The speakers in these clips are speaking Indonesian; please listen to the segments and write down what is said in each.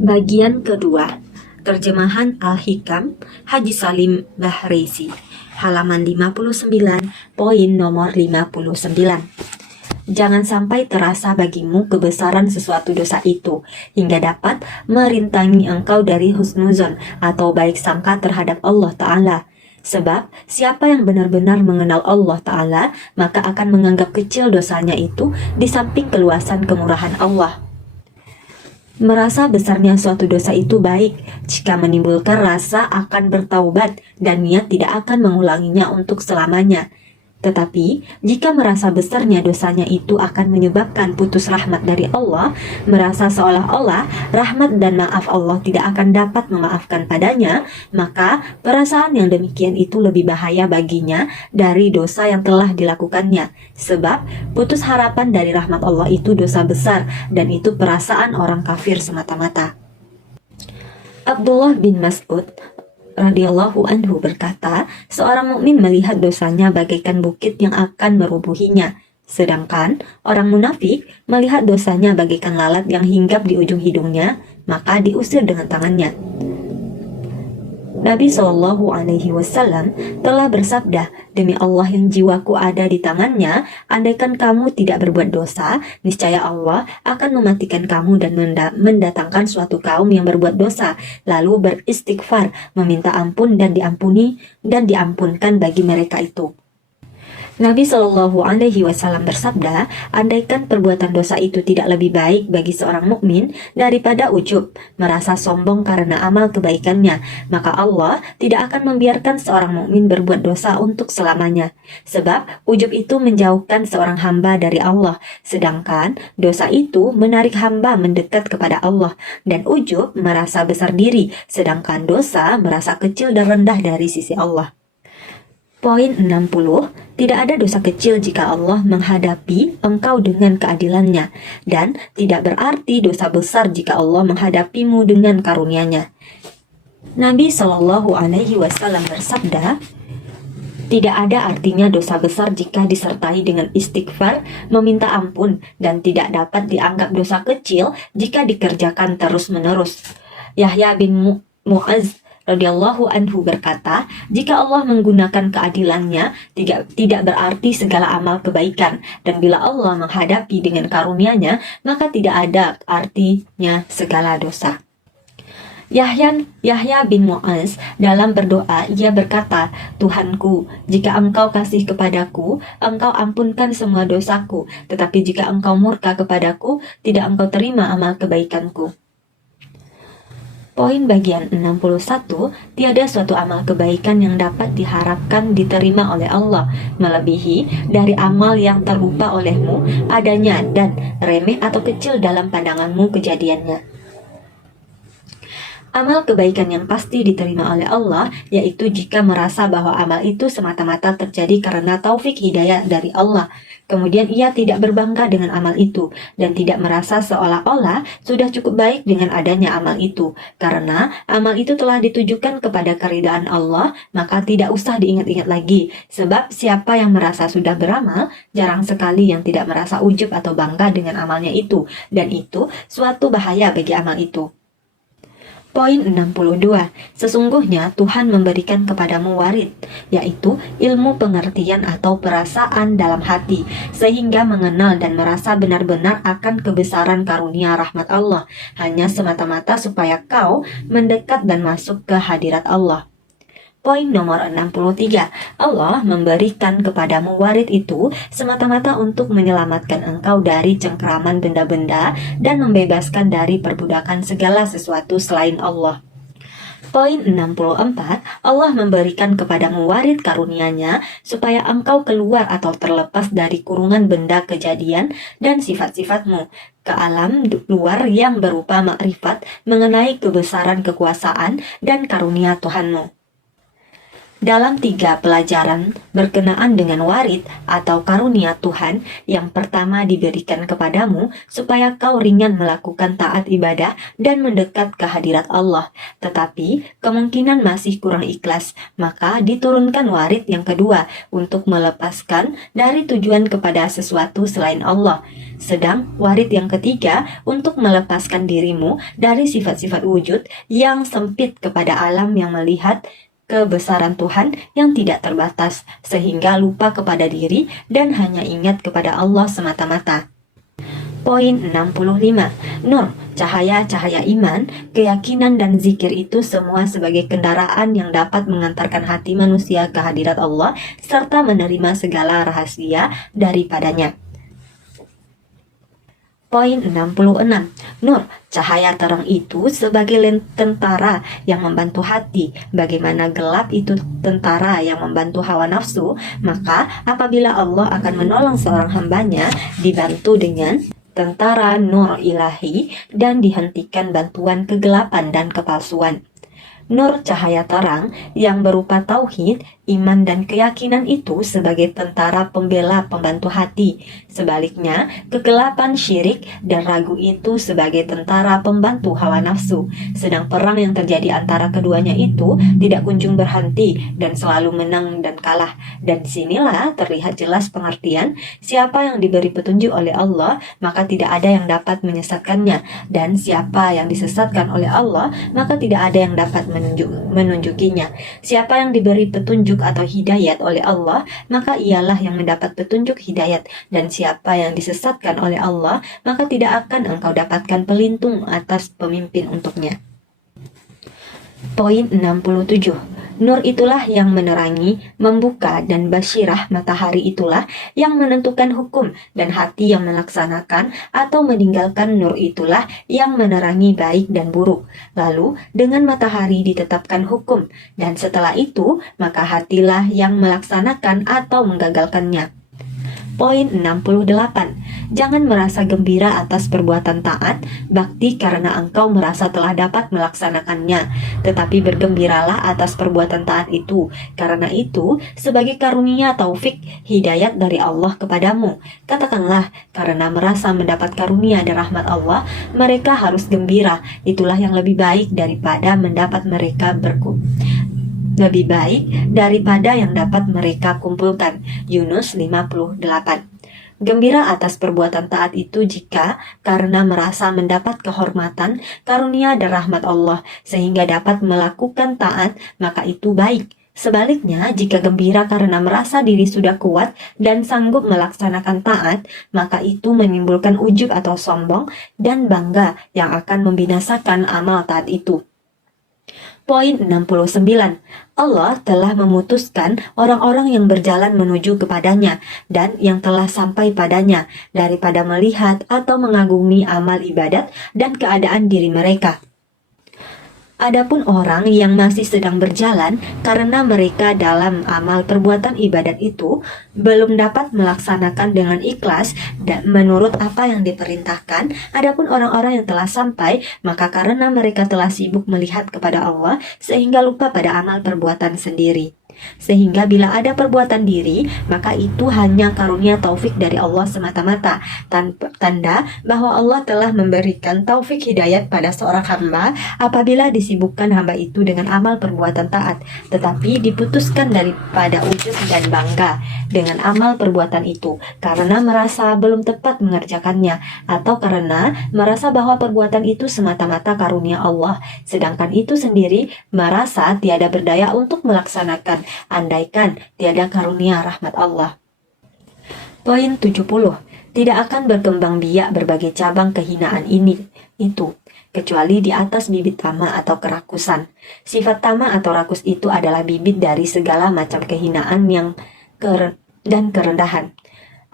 Bagian kedua, terjemahan Al-Hikam Haji Salim Bahreisi, halaman 59, poin nomor 59. Jangan sampai terasa bagimu kebesaran sesuatu dosa itu, hingga dapat merintangi engkau dari husnuzon atau baik sangka terhadap Allah Ta'ala. Sebab siapa yang benar-benar mengenal Allah Ta'ala, maka akan menganggap kecil dosanya itu di samping keluasan kemurahan Allah. Merasa besarnya suatu dosa itu baik jika menimbulkan rasa akan bertaubat dan niat tidak akan mengulanginya untuk selamanya. Tetapi, jika merasa besarnya dosanya itu akan menyebabkan putus rahmat dari Allah, merasa seolah-olah rahmat dan maaf Allah tidak akan dapat memaafkan padanya, maka perasaan yang demikian itu lebih bahaya baginya dari dosa yang telah dilakukannya. Sebab, putus harapan dari rahmat Allah itu dosa besar, dan itu perasaan orang kafir semata-mata. Abdullah bin Mas'ud radhiyallahu anhu berkata, seorang mukmin melihat dosanya bagaikan bukit yang akan merubuhinya, sedangkan orang munafik melihat dosanya bagaikan lalat yang hinggap di ujung hidungnya, maka diusir dengan tangannya. Nabi Shallallahu Alaihi Wasallam telah bersabda, demi Allah yang jiwaku ada di tangannya, andaikan kamu tidak berbuat dosa, niscaya Allah akan mematikan kamu dan mendatangkan suatu kaum yang berbuat dosa, lalu beristighfar, meminta ampun dan diampuni dan diampunkan bagi mereka itu. Nabi Shallallahu Alaihi Wasallam bersabda, andaikan perbuatan dosa itu tidak lebih baik bagi seorang mukmin daripada ujub, merasa sombong karena amal kebaikannya, maka Allah tidak akan membiarkan seorang mukmin berbuat dosa untuk selamanya. Sebab ujub itu menjauhkan seorang hamba dari Allah, sedangkan dosa itu menarik hamba mendekat kepada Allah, dan ujub merasa besar diri, sedangkan dosa merasa kecil dan rendah dari sisi Allah. Poin 60, tidak ada dosa kecil jika Allah menghadapi engkau dengan keadilannya, dan tidak berarti dosa besar jika Allah menghadapimu dengan karunia-Nya. Nabi Shallallahu Alaihi Wasallam bersabda, tidak ada artinya dosa besar jika disertai dengan istighfar, meminta ampun, dan tidak dapat dianggap dosa kecil jika dikerjakan terus-menerus. Yahya bin Mu'az radhiyallahu anhu berkata, jika Allah menggunakan keadilannya, tidak berarti segala amal kebaikan, dan bila Allah menghadapi dengan karunia-Nya, maka tidak ada artinya segala dosa. Yahya bin Mu'az dalam berdoa, ia berkata, Tuhanku, jika Engkau kasih kepadaku, Engkau ampunkan semua dosaku, tetapi jika Engkau murka kepadaku, tidak Engkau terima amal kebaikanku. Poin bagian 61, tiada suatu amal kebaikan yang dapat diharapkan diterima oleh Allah, melebihi dari amal yang terlupa olehmu adanya dan remeh atau kecil dalam pandanganmu kejadiannya. Amal kebaikan yang pasti diterima oleh Allah, yaitu jika merasa bahwa amal itu semata-mata terjadi karena taufik hidayah dari Allah. Kemudian ia tidak berbangga dengan amal itu, dan tidak merasa seolah-olah sudah cukup baik dengan adanya amal itu. Karena amal itu telah ditujukan kepada keridaan Allah, maka tidak usah diingat-ingat lagi. Sebab siapa yang merasa sudah beramal, jarang sekali yang tidak merasa ujub atau bangga dengan amalnya itu. Dan itu suatu bahaya bagi amal itu. Poin 62. Sesungguhnya Tuhan memberikan kepadamu warid, yaitu ilmu pengertian atau perasaan dalam hati, sehingga mengenal dan merasa benar-benar akan kebesaran karunia rahmat Allah, hanya semata-mata supaya kau mendekat dan masuk ke hadirat Allah. Poin nomor 63. Allah memberikan kepadamu warid itu semata-mata untuk menyelamatkan engkau dari cengkraman benda-benda dan membebaskan dari perbudakan segala sesuatu selain Allah. Poin 64. Allah memberikan kepadamu warid karunia-Nya supaya engkau keluar atau terlepas dari kurungan benda kejadian dan sifat-sifatmu ke alam luar yang berupa makrifat mengenai kebesaran kekuasaan dan karunia Tuhanmu. Dalam 3 pelajaran berkenaan dengan warid atau karunia Tuhan, yang pertama diberikan kepadamu supaya kau ringan melakukan taat ibadah dan mendekat ke hadirat Allah, tetapi kemungkinan masih kurang ikhlas, maka diturunkan warid yang kedua untuk melepaskan dari tujuan kepada sesuatu selain Allah. Sedang warid yang ketiga untuk melepaskan dirimu dari sifat-sifat wujud yang sempit kepada alam yang melihat kebesaran Tuhan yang tidak terbatas, sehingga lupa kepada diri dan hanya ingat kepada Allah semata-mata. Poin 65. Nur, cahaya-cahaya iman, keyakinan dan zikir itu semua sebagai kendaraan yang dapat mengantarkan hati manusia ke hadirat Allah serta menerima segala rahasia daripadanya. Poin 66. Nur, cahaya terang itu sebagai tentara yang membantu hati. Bagaimana gelap itu tentara yang membantu hawa nafsu, maka apabila Allah akan menolong seorang hambanya dibantu dengan tentara nur ilahi dan dihentikan bantuan kegelapan dan kepalsuan. Nur, cahaya terang yang berupa tauhid, iman dan keyakinan itu sebagai tentara pembela pembantu hati. Sebaliknya, kegelapan, syirik, dan ragu itu sebagai tentara pembantu hawa nafsu. Sedang perang yang terjadi antara keduanya itu tidak kunjung berhenti dan selalu menang dan kalah. Dan disinilah terlihat jelas pengertian siapa yang diberi petunjuk oleh Allah, maka tidak ada yang dapat menyesatkannya. Dan siapa yang disesatkan oleh Allah, maka tidak ada yang dapat menunjukinya. Siapa yang diberi petunjuk atau hidayat oleh Allah, maka ialah yang mendapat petunjuk hidayat, dan siapa yang disesatkan oleh Allah, maka tidak akan engkau dapatkan pelindung atas pemimpin untuknya. Poin 67. Nur itulah yang menerangi, membuka, dan basyirah matahari itulah yang menentukan hukum, dan hati yang melaksanakan atau meninggalkan nur itulah yang menerangi baik dan buruk. Lalu dengan matahari ditetapkan hukum, dan setelah itu maka hatilah yang melaksanakan atau menggagalkannya. Poin 68. Jangan merasa gembira atas perbuatan taat, bakti karena engkau merasa telah dapat melaksanakannya, tetapi bergembiralah atas perbuatan taat itu, karena itu sebagai karunia taufik hidayat dari Allah kepadamu. Katakanlah, karena merasa mendapat karunia dan rahmat Allah, mereka harus gembira, itulah yang lebih baik daripada yang dapat mereka kumpulkan. Yunus 58. Gembira atas perbuatan taat itu jika karena merasa mendapat kehormatan, karunia dan rahmat Allah sehingga dapat melakukan taat, maka itu baik. Sebaliknya, jika gembira karena merasa diri sudah kuat dan sanggup melaksanakan taat, maka itu menimbulkan ujub atau sombong dan bangga yang akan membinasakan amal taat itu. Poin 69. Allah telah memutuskan orang-orang yang berjalan menuju kepadanya dan yang telah sampai padanya daripada melihat atau mengagumi amal ibadat dan keadaan diri mereka. Adapun orang yang masih sedang berjalan karena mereka dalam amal perbuatan ibadat itu belum dapat melaksanakan dengan ikhlas dan menurut apa yang diperintahkan. Adapun orang-orang yang telah sampai, maka karena mereka telah sibuk melihat kepada Allah sehingga lupa pada amal perbuatan sendiri. Sehingga bila ada perbuatan diri, maka itu hanya karunia taufik dari Allah semata-mata, tanda bahwa Allah telah memberikan taufik hidayat pada seorang hamba apabila disibukkan hamba itu dengan amal perbuatan taat, tetapi diputuskan daripada ujub dan bangga dengan amal perbuatan itu karena merasa belum tepat mengerjakannya, atau karena merasa bahwa perbuatan itu semata-mata karunia Allah, sedangkan itu sendiri merasa tiada berdaya untuk melaksanakan, andaikan tiada karunia rahmat Allah. Poin 70. Tidak akan berkembang biak berbagai cabang kehinaan itu, kecuali di atas bibit tama atau kerakusan. Sifat tama atau rakus itu adalah bibit dari segala macam kehinaan dan kerendahan.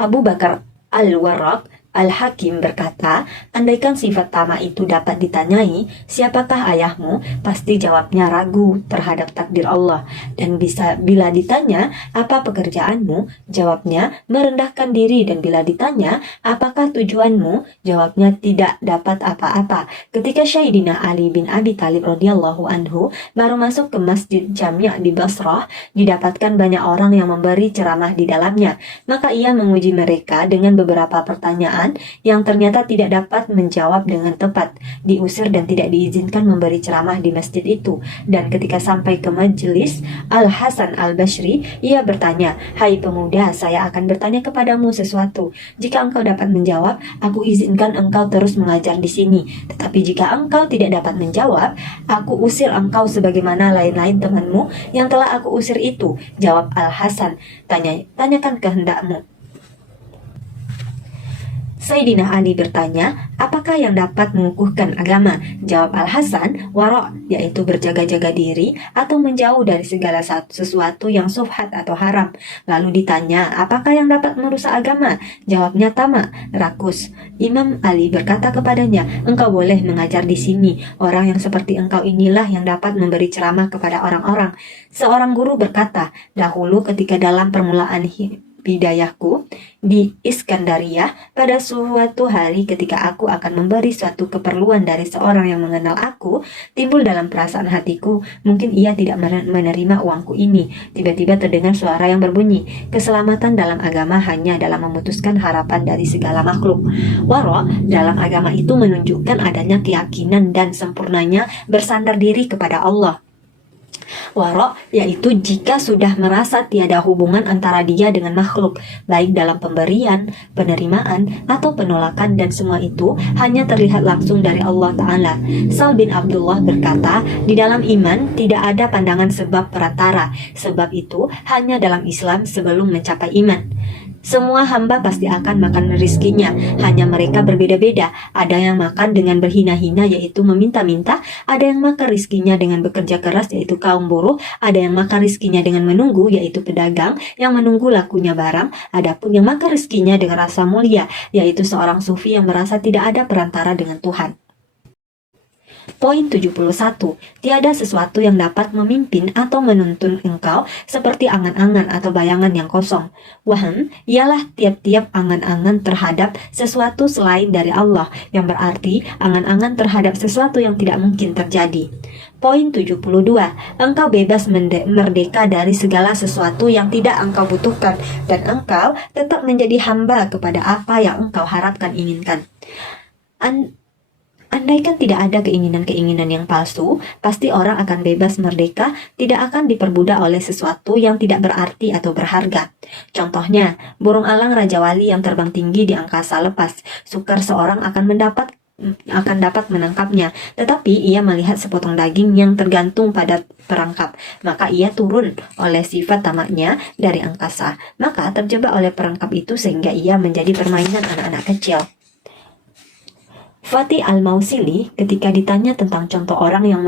Abu Bakar Al-Warraq Al-Hakim berkata, andaikan sifat tamak itu dapat ditanyai, siapakah ayahmu? Pasti jawabnya ragu terhadap takdir Allah. Dan bila ditanya, apa pekerjaanmu? Jawabnya, merendahkan diri. Dan bila ditanya, apakah tujuanmu? Jawabnya, tidak dapat apa-apa. Ketika Sayyidina Ali bin Abi Thalib radhiyallahu anhu baru masuk ke Masjid Jami' di Basrah, didapatkan banyak orang yang memberi ceramah di dalamnya. Maka ia menguji mereka dengan beberapa pertanyaan yang ternyata tidak dapat menjawab dengan tepat, diusir dan tidak diizinkan memberi ceramah di masjid itu. Dan ketika sampai ke majelis Al-Hasan Al-Basri, ia bertanya, "Hai pemuda, saya akan bertanya kepadamu sesuatu. Jika engkau dapat menjawab, aku izinkan engkau terus mengajar di sini. Tetapi jika engkau tidak dapat menjawab, aku usir engkau sebagaimana lain-lain temanmu yang telah aku usir itu." Jawab Al-Hasan, "Tanyakan kehendakmu." Sayyidina Ali bertanya, apakah yang dapat mengukuhkan agama? Jawab Al-Hasan, wara', yaitu berjaga-jaga diri atau menjauh dari segala sesuatu yang subhat atau haram. Lalu ditanya, apakah yang dapat merusak agama? Jawabnya tamak, rakus. Imam Ali berkata kepadanya, engkau boleh mengajar di sini. Orang yang seperti engkau inilah yang dapat memberi ceramah kepada orang-orang. Seorang guru berkata, dahulu ketika dalam permulaan bidayahku di Iskandaria, pada suatu hari ketika aku akan memberi suatu keperluan dari seorang yang mengenal aku, timbul dalam perasaan hatiku, mungkin ia tidak menerima uangku ini. Tiba-tiba terdengar suara yang berbunyi, keselamatan dalam agama hanya dalam memutuskan harapan dari segala makhluk. Waro dalam agama itu menunjukkan adanya keyakinan dan sempurnanya bersandar diri kepada Allah. Waro yaitu jika sudah merasa tiada hubungan antara dia dengan makhluk, baik dalam pemberian, penerimaan, atau penolakan, dan semua itu hanya terlihat langsung dari Allah Ta'ala. Sal bin Abdullah berkata, di dalam iman tidak ada pandangan sebab perantara, sebab itu hanya dalam Islam sebelum mencapai iman. Semua hamba pasti akan makan rizkinya, hanya mereka berbeda-beda. Ada yang makan dengan berhina-hina, yaitu meminta-minta. Ada yang makan rizkinya dengan bekerja keras, yaitu kaum buruh. Ada yang makan rizkinya dengan menunggu, yaitu pedagang yang menunggu lakunya barang. Adapun yang makan rizkinya dengan rasa mulia, yaitu seorang sufi yang merasa tidak ada perantara dengan Tuhan. Poin 71. Tiada sesuatu yang dapat memimpin atau menuntun engkau seperti angan-angan atau bayangan yang kosong. Waham ialah tiap-tiap angan-angan terhadap sesuatu selain dari Allah, yang berarti angan-angan terhadap sesuatu yang tidak mungkin terjadi. Poin 72. Engkau bebas merdeka dari segala sesuatu yang tidak engkau butuhkan, dan engkau tetap menjadi hamba kepada apa yang engkau harapkan inginkan. Andaikan tidak ada keinginan-keinginan yang palsu, pasti orang akan bebas merdeka, tidak akan diperbudak oleh sesuatu yang tidak berarti atau berharga. Contohnya, burung elang Raja Wali yang terbang tinggi di angkasa lepas, sukar seorang akan dapat menangkapnya, tetapi ia melihat sepotong daging yang tergantung pada perangkap, maka ia turun oleh sifat tamaknya dari angkasa, maka terjebak oleh perangkap itu sehingga ia menjadi permainan anak-anak kecil. Fatih Al-Mausili ketika ditanya tentang contoh orang yang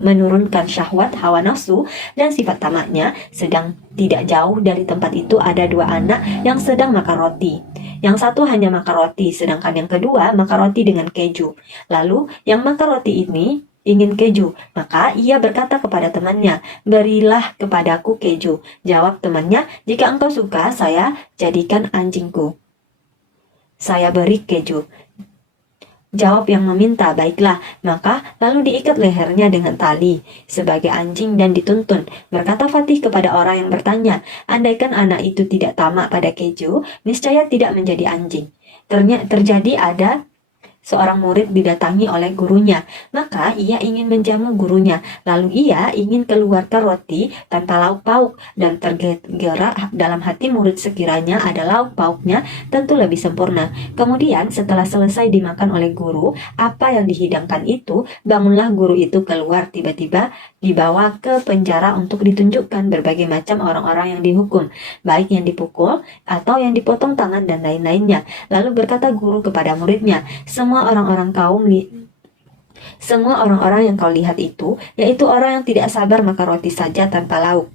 menurunkan syahwat hawa nafsu dan sifat tamaknya, sedang tidak jauh dari tempat itu ada dua anak yang sedang makan roti. Yang satu hanya makan roti, sedangkan yang kedua makan roti dengan keju. Lalu yang makan roti ini ingin keju, maka ia berkata kepada temannya, berilah kepadaku keju. Jawab temannya, jika engkau suka, saya jadikan anjingku, saya beri keju. Jawab yang meminta, baiklah, maka lalu diikat lehernya dengan tali sebagai anjing dan dituntun. Berkata Fatih kepada orang yang bertanya, andaikan anak itu tidak tamak pada keju, niscaya tidak menjadi anjing. Terjadi ada seorang murid didatangi oleh gurunya, maka ia ingin menjamu gurunya, lalu ia ingin keluarkan roti tanpa lauk pauk, dan tergerak dalam hati murid sekiranya ada lauk pauknya tentu lebih sempurna. Kemudian setelah selesai dimakan oleh guru, apa yang dihidangkan itu, bangunlah guru itu keluar, tiba-tiba dibawa ke penjara untuk ditunjukkan berbagai macam orang-orang yang dihukum, baik yang dipukul atau yang dipotong tangan dan lain-lainnya. Lalu berkata guru kepada muridnya, semua orang-orang yang kau lihat itu, yaitu orang yang tidak sabar makan roti saja tanpa lauk.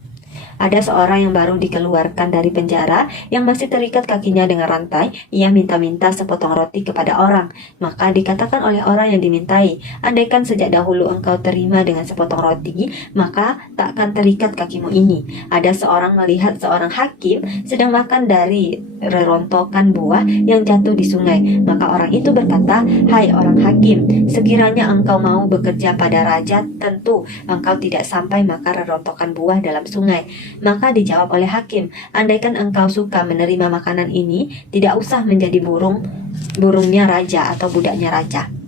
Ada seorang yang baru dikeluarkan dari penjara, yang masih terikat kakinya dengan rantai. Ia minta-minta sepotong roti kepada orang. Maka dikatakan oleh orang yang dimintai, andaikan sejak dahulu engkau terima dengan sepotong roti, maka takkan terikat kakimu ini. Ada seorang melihat seorang hakim sedang makan dari rerontokan buah yang jatuh di sungai. Maka orang itu berkata, "Hai orang hakim, sekiranya engkau mau bekerja pada raja, tentu engkau tidak sampai makan rerontokan buah dalam sungai." Maka dijawab oleh hakim, "Andaikan engkau suka menerima makanan ini, tidak usah menjadi burungnya raja atau budaknya raja."